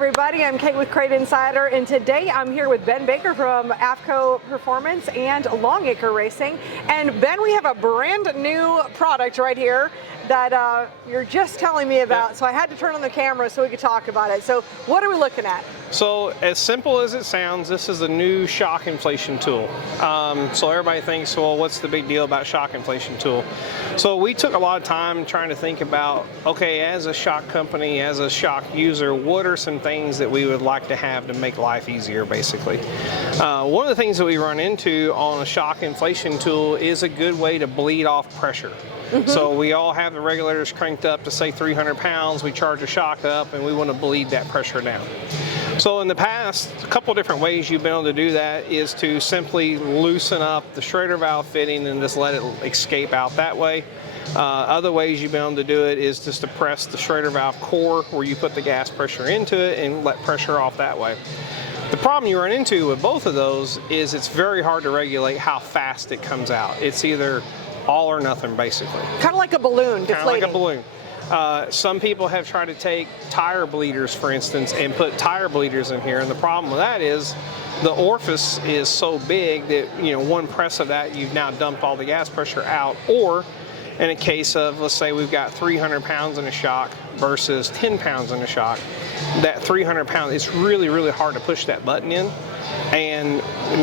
everybody, I'm Kate with Crate Insider, and today I'm here with Ben Baker from AFCO Performance and Longacre Racing. And Ben, we have a brand new product right here that you're just telling me about, so I had to turn on the camera so we could talk about it. So what are we looking at? So as simple as it sounds, this is a new shock inflation tool. So everybody thinks, well, what's the big deal about shock inflation tool? So we took a lot of time trying to think about, okay, as a shock company, as a shock user, what are some things that we would like to have to make life easier, basically? One of the things that we run into on a shock inflation tool is a good way to bleed off pressure. So we all have the regulators cranked up to say 300 pounds, we charge a shock up and we want to bleed that pressure down. So in the past, a couple different ways you've been able to do that is to simply loosen up the Schrader valve fitting and just let it escape out that way. Other ways you've been able to do it is just to press the Schrader valve core where you put the gas pressure into it and let pressure off that way. The problem you run into with both of those is it's very hard to regulate how fast it comes out. It's either all or nothing, basically. Kind of like a balloon deflating. Kind of like a balloon. Some people have tried to take tire bleeders, for instance, and put tire bleeders in here, and the problem with that is the orifice is so big that, you know, one press of that, you've now dumped all the gas pressure out. Or in a case of, let's say we've got 300 pounds in a shock versus 10 pounds in a shock, that 300 pounds, it's really, really hard to push that button in. And it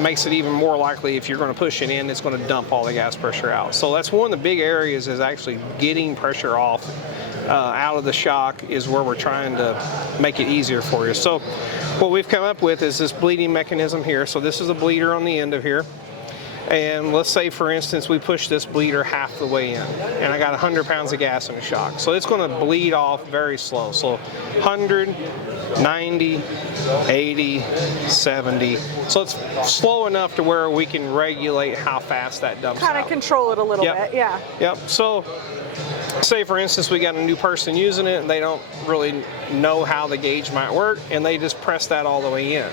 makes it even more likely if you're going to push it in, it's going to dump all the gas pressure out. So that's one of the big areas, is actually getting pressure off out of the shock is where we're trying to make it easier for you. So what we've come up with is this bleeding mechanism here. So this is a bleeder on the end of here. And let's say, for instance, we push this bleeder half the way in, and I got 100 pounds of gas in the shock. So it's going to bleed off very slow. So 100, 90, 80, 70. So it's slow enough to where we can regulate how fast that dumps out. Kind of control it a little bit, yeah. Yep. So say, for instance, we got a new person using it, and they don't really know how the gauge might work, and they just press that all the way in.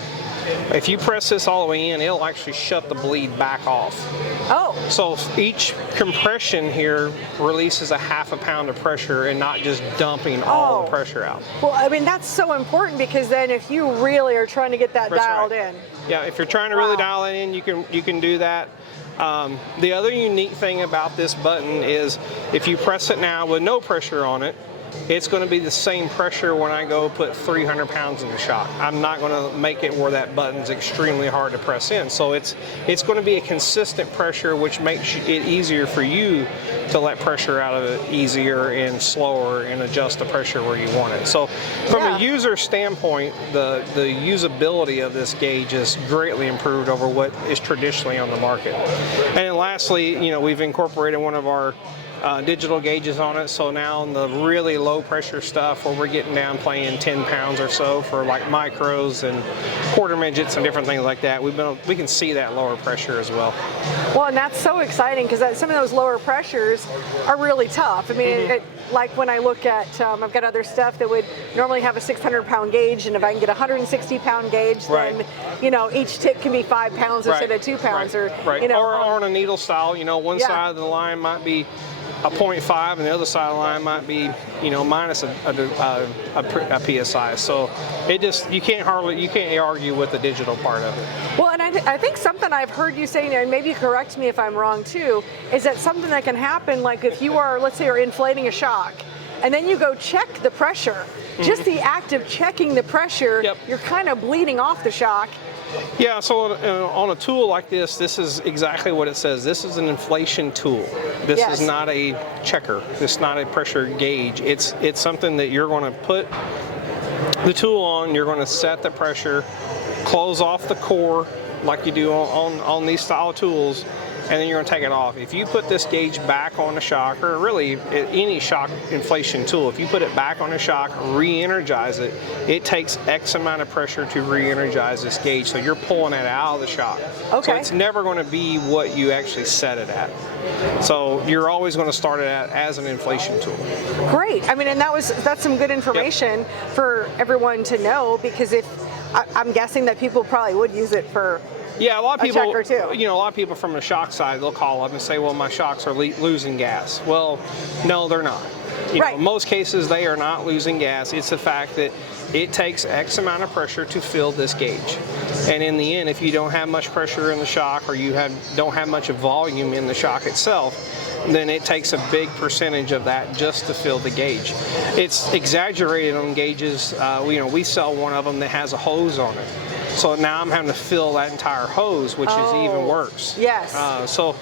If you press this all the way in, it'll actually shut the bleed back off. Oh. So each compression here releases a half a pound of pressure and not just dumping all the pressure out. Well, I mean, that's so important, because then if you really are trying to get that dialed in. Yeah, if you're trying to really dial it in, you can do that. The other unique thing about this button is if you press it now with no pressure on it, it's going to be the same pressure when I go put 300 pounds in the shock. I'm not going to make it where that button's extremely hard to press in. So it's going to be a consistent pressure, which makes it easier for you to let pressure out of it easier and slower and adjust the pressure where you want it. So from a user standpoint, the usability of this gauge is greatly improved over what is traditionally on the market. And then lastly, you know, we've incorporated one of our digital gauges on it, so now on the really low pressure stuff where we're getting down playing 10 pounds or so for like micros and quarter midgets and different things like that, we can see that lower pressure as well. Well, and that's so exciting, because some of those lower pressures are really tough. I mean, like when I look at, I've got other stuff that would normally have a 600-pound gauge, and if I can get a 160-pound gauge, then, you know, each tick can be 5 pounds instead of 2 pounds. Or, you know, or on a needle style, you know, one side of the line might be a 0.5 and the other side of the line might be, you know, minus a PSI. So it just, you can't argue with the digital part of it. Well, and I think something I've heard you say, and maybe correct me if I'm wrong too, is that something that can happen, like if you are, let's say you're inflating a shock, and then you go check the pressure, just the act of checking the pressure, you're kind of bleeding off the shock. Yeah, so on a tool like this is exactly what it says. This is an inflation tool. This is not a checker. This is not a pressure gauge. It's something that you're going to put the tool on, you're going to set the pressure, close off the core like you do on these style of tools, and then you're going to take it off. If you put this gauge back on the shock, or really any shock inflation tool, if you put it back on the shock, re-energize it, it takes X amount of pressure to re-energize this gauge. So you're pulling it out of the shock. Okay. So it's never going to be what you actually set it at. So you're always going to start it at as an inflation tool. Great. I mean, and that's some good information for everyone to know, because if I'm guessing that people probably would use it for Yeah, a lot of people, checker too. you know, a lot of people from the shock side, they'll call up and say, well, my shocks are losing gas. Well, no, they're not. You know, in most cases, they are not losing gas. It's the fact that it takes X amount of pressure to fill this gauge. And in the end, if you don't have much pressure in the shock, or you don't have much of volume in the shock itself, then it takes a big percentage of that just to fill the gauge. It's exaggerated on gauges. You know, we sell one of them that has a hose on it. So now I'm having to fill that entire hose, which is even worse. Yes. So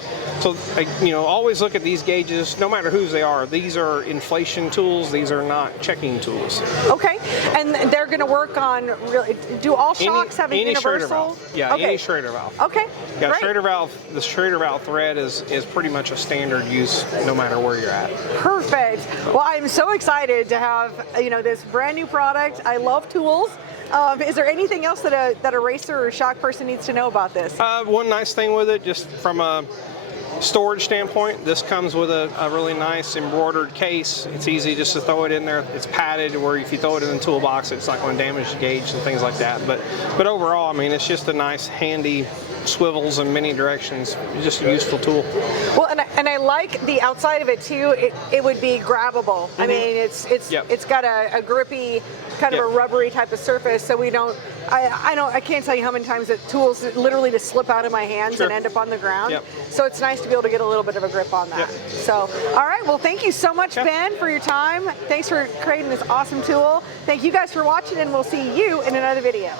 you know, always look at these gauges, no matter whose they are. These are inflation tools. These are not checking tools. Okay. And they're going to work on really. Do all shocks have a universal? Valve. Yeah, any Schrader valve. Okay. Yeah, great. Schrader valve. The Schrader valve thread is pretty much a standard use, no matter where you're at. Perfect. Well, I'm so excited to have this brand new product. I love tools. Is there anything else that a racer or shock person needs to know about this? One nice thing with it, just from a storage standpoint, this comes with a really nice embroidered case. It's easy just to throw it in there. It's padded, where if you throw it in the toolbox, it's not going to damage the gauge and things like that. But overall, I mean, it's just a nice, handy, swivels in many directions. Just a useful tool. Well, and I like the outside of it too. It would be grabbable. I mean, it's got a grippy, kind of a rubbery type of surface, so we don't. I can't tell you how many times that tools literally just slip out of my hands and end up on the ground. So it's nice to be able to get a little bit of a grip on that. So, all right. Well, thank you so much, Ben, for your time. Thanks for creating this awesome tool. Thank you guys for watching, and we'll see you in another video.